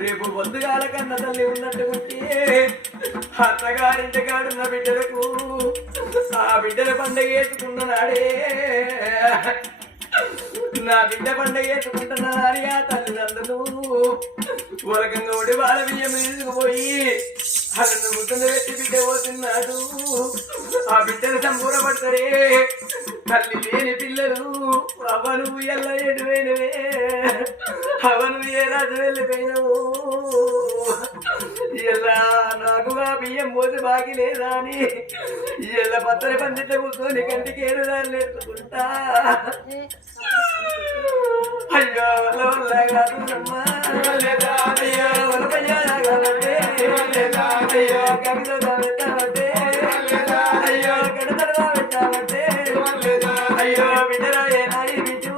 రేపు పొద్దుగాల కన్న తల్లి ఉన్నట్టుకుంటే అత్తగారింటి కాడున్న బిడ్డలకు ఆ బిడ్డల పండుగ వేసుకున్న నాడే నా బిడ్డ పండుగ వేసుకుంటున్నారని ఆ తల్లిదండ్రులు ఉలకంగా ఒడి బాల బియ్యం తీసుకుపోయి అతను గుర్తులు పెట్టి బిడ్డ పోతున్నాడు. ఆ బిడ్డలు సంపూర్ణపడతారే తల్లి లేని పిల్లలు అవను ఎల్ల ఎటువైనవే అవను ఏ రాజు వెళ్ళిపోయినవు ఇలా నాకు ఆ బియ్యం పోతే బాకి లేదా అని ఇలా పత్తరి పందిట్లో కూర్చొని కంటికి ఏరుదాన్ని నేర్చుకుంటా. అయ్యో వల్ల వల్ల కాదు అమ్మా అయ్యో వలపయ్యా కాదంటే అయ్యో కవిత పెట్టాలంటే అయ్యో కడతడగా పెట్టాలంటే అయ్యో బిడ్డరా ఏనాయి బిడ్డు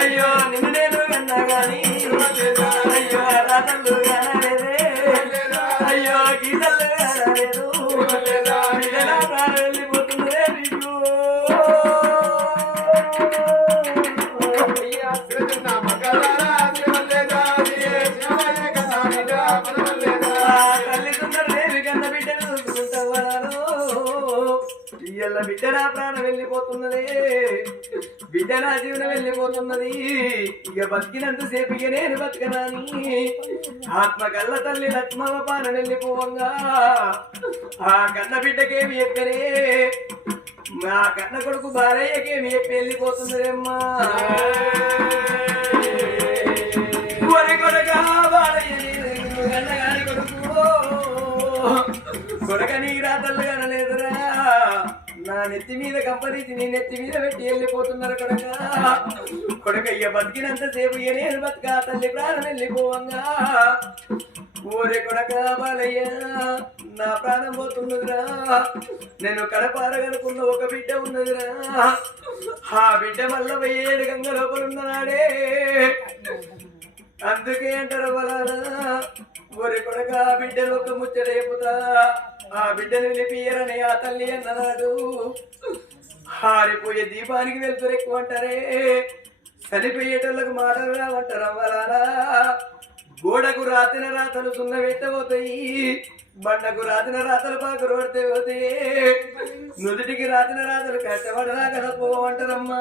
అయ్యో నిన్ను నేను కన్నా గాని అయ్యో రాతలు కానలేదే అయ్యో గీతలు కానలేదు బిడ్డలా ప్రాణం వెళ్ళిపోతుందే బిడ్డు. ఇయ్యల్ల బిడ్డ నా ప్రాణం వెళ్ళిపోతున్నది, బిడ్డ నా జీవనం వెళ్ళిపోతున్నది. ఇక బతికినంతసేపు ఇక నేను బతకనాని ఆత్మ కళ్ళ తల్లి లక్ష్మవ పాన వెళ్ళిపోవంగా ఆ కన్న బిడ్డకేమి చెప్పనే మా కన్న కొడుకు భార్యకేమి చెప్పి వెళ్ళిపోతున్నదేమ్మా. వరి కొడగా బాలయ్యని కొడుకు కొడక నీ రాతలు కనలేదురా నా నెత్తి మీద కంపనీసి నీ నెత్తి మీద పెట్టి వెళ్ళిపోతున్నారు కొడక కొడకయ్య బతికినంత సేపు నేను బతుక తల్లి ప్రాణం వెళ్ళిపోవంగా ఊరే కొడక బాలయ్య నా ప్రాణం పోతున్నదిరా. నేను కడపారగనుకున్న ఒక బిడ్డ ఉన్నదిరా ఆ బిడ్డ మళ్ళీ 7 గంగ లోపలున్నాడే అందుకే అంటారు వలానా ఊరి కొడక ఆ బిడ్డలు ఒక ముచ్చట చెప్పుతా ఆ బిడ్డను నిలిపియరని ఆ తల్లి అన్నాడు. హారిపోయే దీపానికి వెళ్తారు ఎక్కువ అంటారే చనిపోయేటోళ్ళకు మాటలు రావంటారు అవ్వాలా. గోడకు రాతిన రాతలు సున్న పెట్టబోతాయి, బండకు రాతిన రాతలు పాకు రోడితే పోతాయి, నుదుటికి రాతిన రాతలు కష్టపడరా కదా పోవంటారమ్మా.